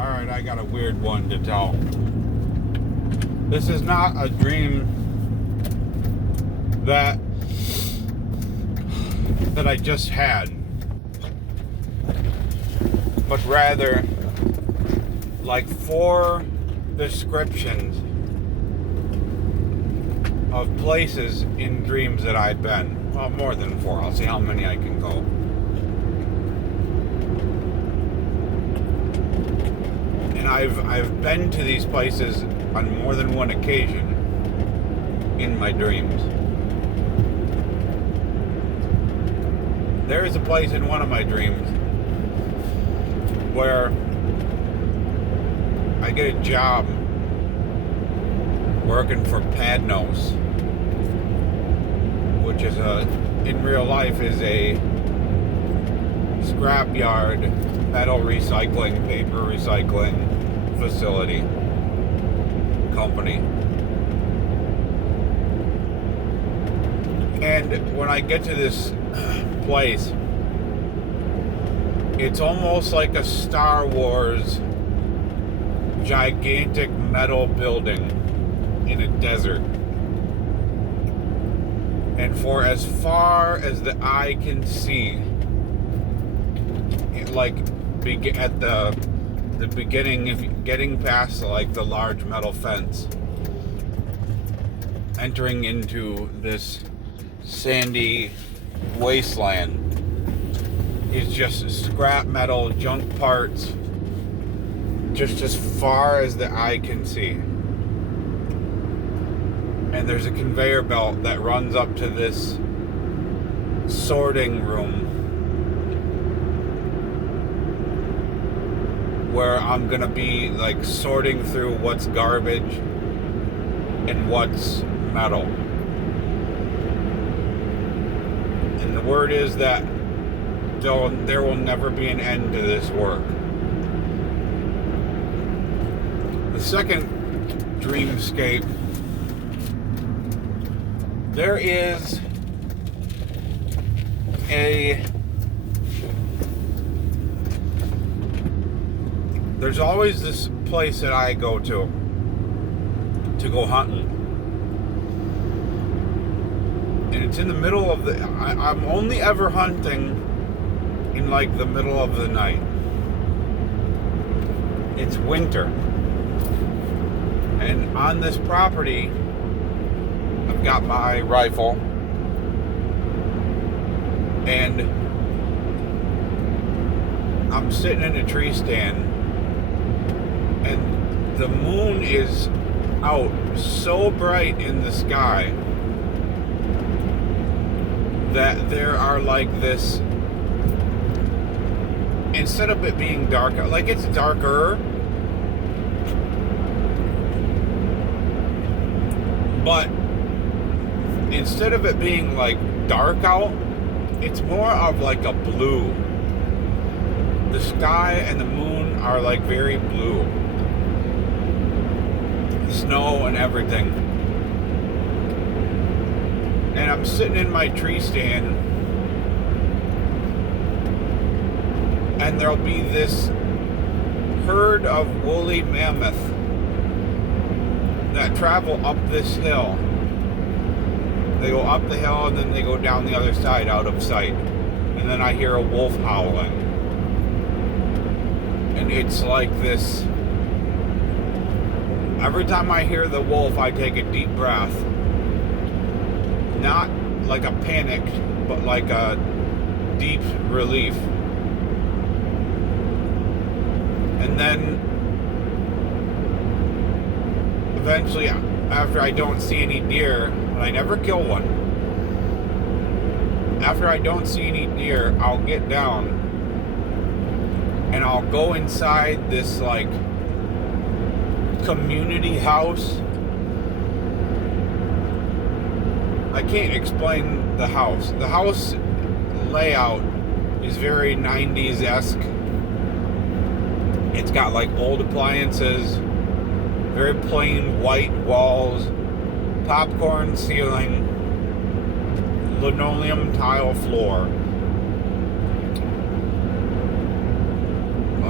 Alright, I got a weird one to tell. This is not a dream that I just had, but rather like 4 descriptions of places in dreams that I've been. Well, more than 4. I'll see how many I can go. And I've been to these places on more than one occasion in my dreams. There is a place in one of my dreams where I get a job working for Padnos, which is in real life is a scrapyard, metal recycling, paper recycling facility company. And when I get to this place, it's almost like a Star Wars gigantic metal building in a desert. And for as far as the eye can see, it like at the beginning, if getting past like the large metal fence, entering into this sandy wasteland is just scrap metal, junk parts, just as far as the eye can see. And there's a conveyor belt that runs up to this sorting room where I'm gonna be like sorting through what's garbage and what's metal. And the word is that there will never be an end to this work. The second dreamscape, there is there's always this place that I go to go hunting. And it's in the middle of I'm only ever hunting in like the middle of the night. It's winter. And on this property, I've got my rifle. And I'm sitting in a tree stand. And the moon is out so bright in the sky that there are like this, instead of it being dark, like it's darker, but instead of it being like dark out, it's more of like a blue. The sky and the moon are like very blue. Snow and everything. And I'm sitting in my tree stand, and there'll be this herd of woolly mammoth that travel up this hill. They go up the hill and then they go down the other side out of sight. And then I hear a wolf howling. And it's like this. Every time I hear the wolf, I take a deep breath. Not like a panic, but like a deep relief. And then eventually, after I don't see any deer, and I never kill one, after I don't see any deer, I'll get down and I'll go inside this like community house. I can't explain the house. The house layout is very 90s-esque. It's got like old appliances, very plain white walls, popcorn ceiling, linoleum tile floor.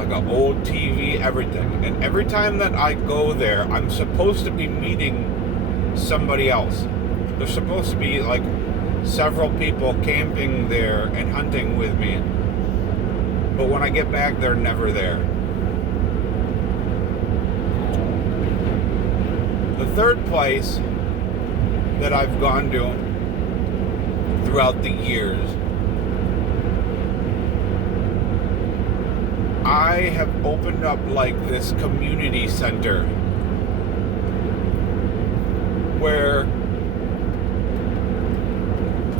like an old TV, everything. And every time that I go there, I'm supposed to be meeting somebody else. There's supposed to be like several people camping there and hunting with me. But when I get back, they're never there. The third place that I've gone to throughout the years, I have opened up like this community center where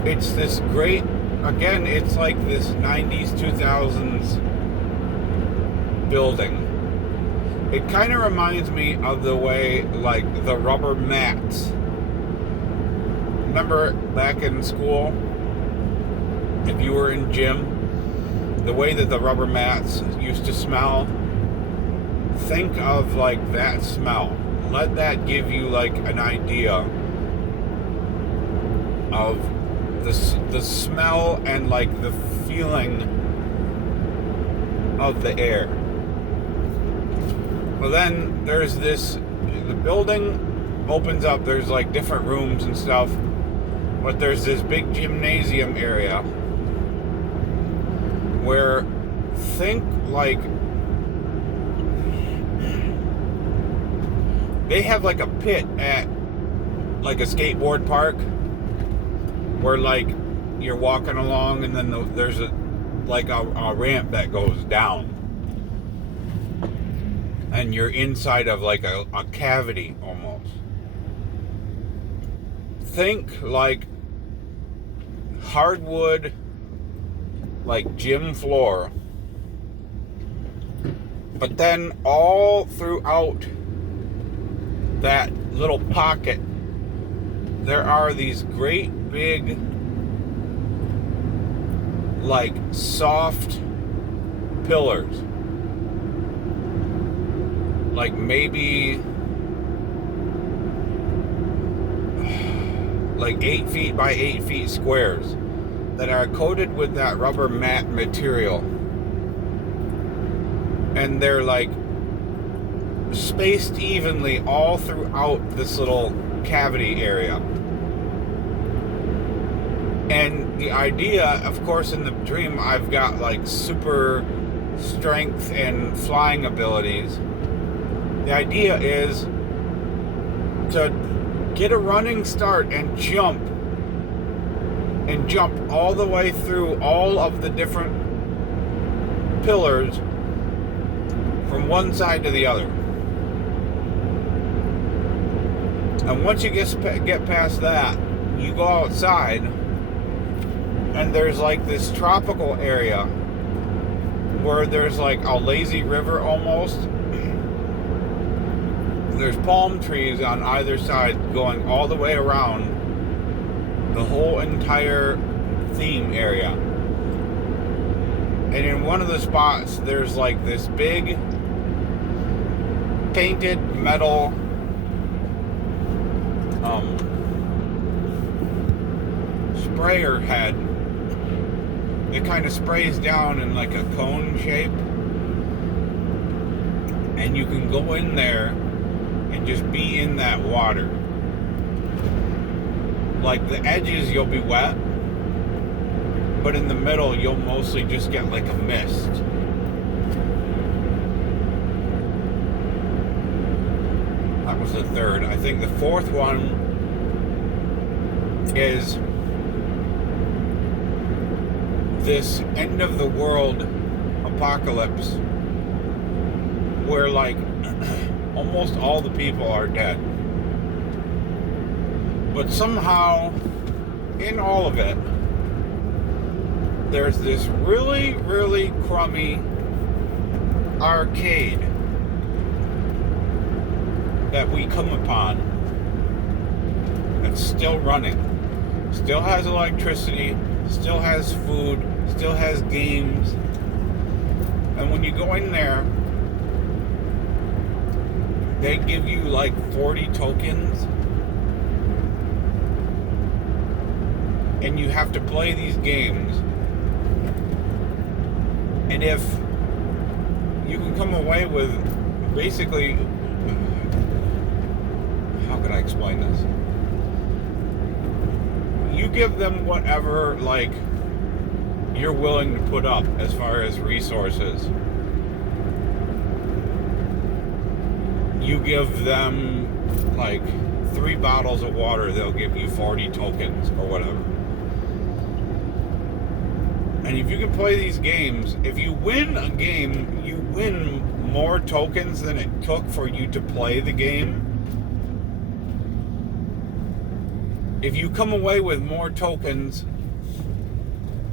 it's this great, again, it's like this 90s, 2000s building. It kind of reminds me of the way, like, the rubber mats. Remember back in school, if you were in gym, the way that the rubber mats used to smell? Think of, like, that smell. Let that give you, like, an idea of the smell and, like, the feeling of the air. Well, then there's this, the building opens up, there's like different rooms and stuff, but there's this big gymnasium area where, think like, they have like a pit at like a skateboard park where like you're walking along and then there's a ramp that goes down and you're inside of like a cavity almost. Think like hardwood, like gym floor, but then all throughout that little pocket there are these great big, like, soft pillars, like maybe like 8 feet by 8 feet squares that are coated with that rubber mat material, and they're like spaced evenly all throughout this little cavity area. And the idea, of course, in the dream I've got like super strength and flying abilities. The idea is to get a running start and jump all the way through all of the different pillars from one side to the other. And once you get past that, you go outside and there's like this tropical area where there's like a lazy river almost. There's palm trees on either side going all the way around the whole entire theme area. And in one of the spots there's like this big painted metal sprayer head. It kind of sprays down in like a cone shape, and you can go in there and just be in that water. Like the edges you'll be wet, but in the middle you'll mostly just get like a mist. That was the third. I think the fourth one is this end of the world apocalypse where like almost all the people are dead, but somehow in all of it there's this really, really crummy arcade that we come upon that's still running, still has electricity, still has food, still has games. And when you go in there, they give you like 40 tokens, and you have to play these games. And if you can come away with basically, how can I explain this? You give them whatever, like, you're willing to put up as far as resources. You give them, like, 3 bottles of water, they'll give you 40 tokens or whatever. And if you can play these games, if you win a game, you win more tokens than it took for you to play the game. If you come away with more tokens,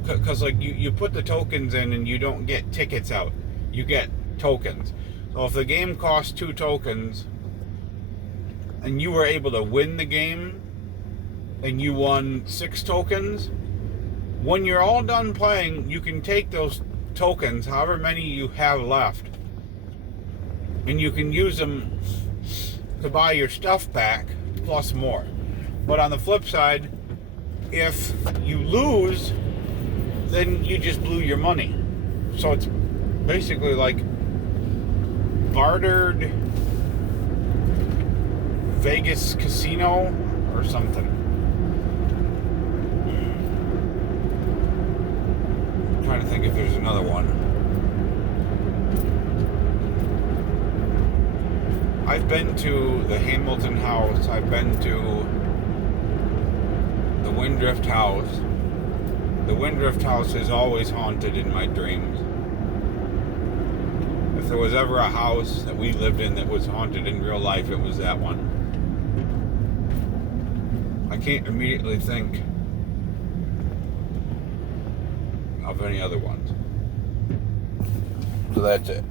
because like you put the tokens in and you don't get tickets out, you get tokens. So if the game costs 2 tokens and you were able to win the game and you won 6 tokens, when you're all done playing, you can take those tokens, however many you have left, and you can use them to buy your stuff back plus more. But on the flip side, if you lose, then you just blew your money. So it's basically like bartered Vegas casino or something. I'm trying to think if there's another one. I've been to the Hamilton House. I've been to the Windrift House. The Windrift House is always haunted in my dreams. If there was ever a house that we lived in that was haunted in real life, it was that one. I can't immediately think of any other ones. So that's it.